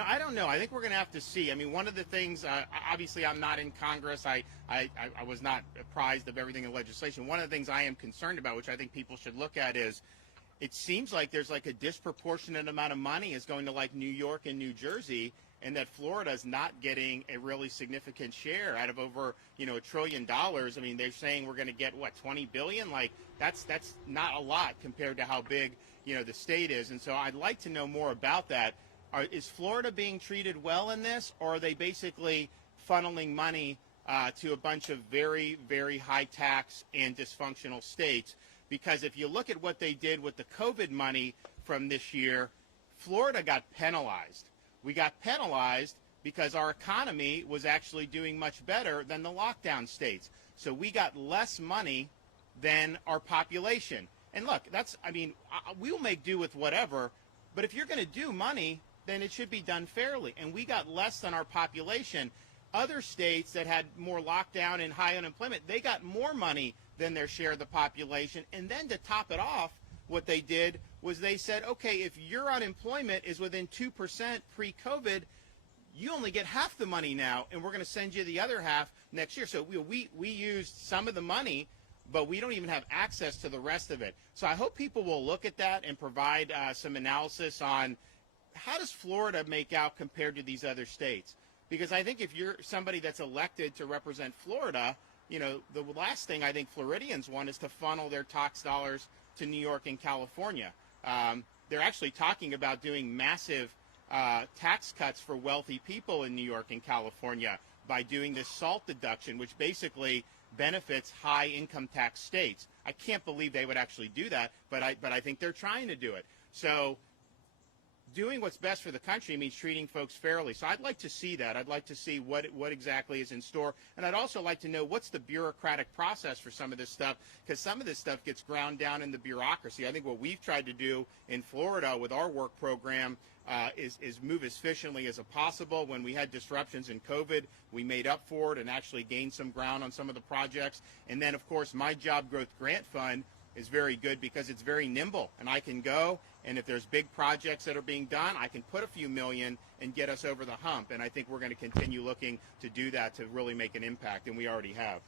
I don't know. I think we're going to have to see. I mean, one of the things, obviously, I'm not in Congress. I was not apprised of everything in legislation. One of the things I am concerned about, which I think people should look at, is it seems like there's like a disproportionate amount of money is going to like New York and New Jersey, and that Florida is not getting a really significant share out of over, $1 trillion. I mean, they're saying we're going to get, what, 20 billion? Like, that's not a lot compared to how big, the state is. And so I'd like to know more about that. Is Florida being treated well in this, or are they basically funneling money to a bunch of very, very high tax and dysfunctional states? Because if you look at what they did with the COVID money from this year, Florida got penalized. We got penalized because our economy was actually doing much better than the lockdown states. So we got less money than our population. And look, we'll make do with whatever, but if you're going to do money, then it should be done fairly. And we got less than our population. Other states that had more lockdown and high unemployment, they got more money than their share of the population. And then to top it off, what they did was they said, okay, if your unemployment is within 2% pre-COVID, you only get half the money now, and we're going to send you the other half next year. So we used some of the money, but we don't even have access to the rest of it. So I hope people will look at that and provide some analysis on how does Florida make out compared to these other states? Because I think if you're somebody that's elected to represent Florida, the last thing I think Floridians want is to funnel their tax dollars to New York and California. They're actually talking about doing massive tax cuts for wealthy people in New York and California by doing this SALT deduction, which basically benefits high income tax states. I can't believe they would actually do that, but I think they're trying to do it. So doing what's best for the country means treating folks fairly. So I'd like to see that. I'd like to see what exactly is in store. And I'd also like to know what's the bureaucratic process for some of this stuff, because some of this stuff gets ground down in the bureaucracy. I think what we've tried to do in Florida with our work program is move as efficiently as possible. When we had disruptions in COVID, we made up for it and actually gained some ground on some of the projects. And then, of course, my Job Growth Grant Fund is very good because it's very nimble, and I can go, and if there's big projects that are being done, I can put a few million and get us over the hump. And I think we're going to continue looking to do that to really make an impact, and we already have.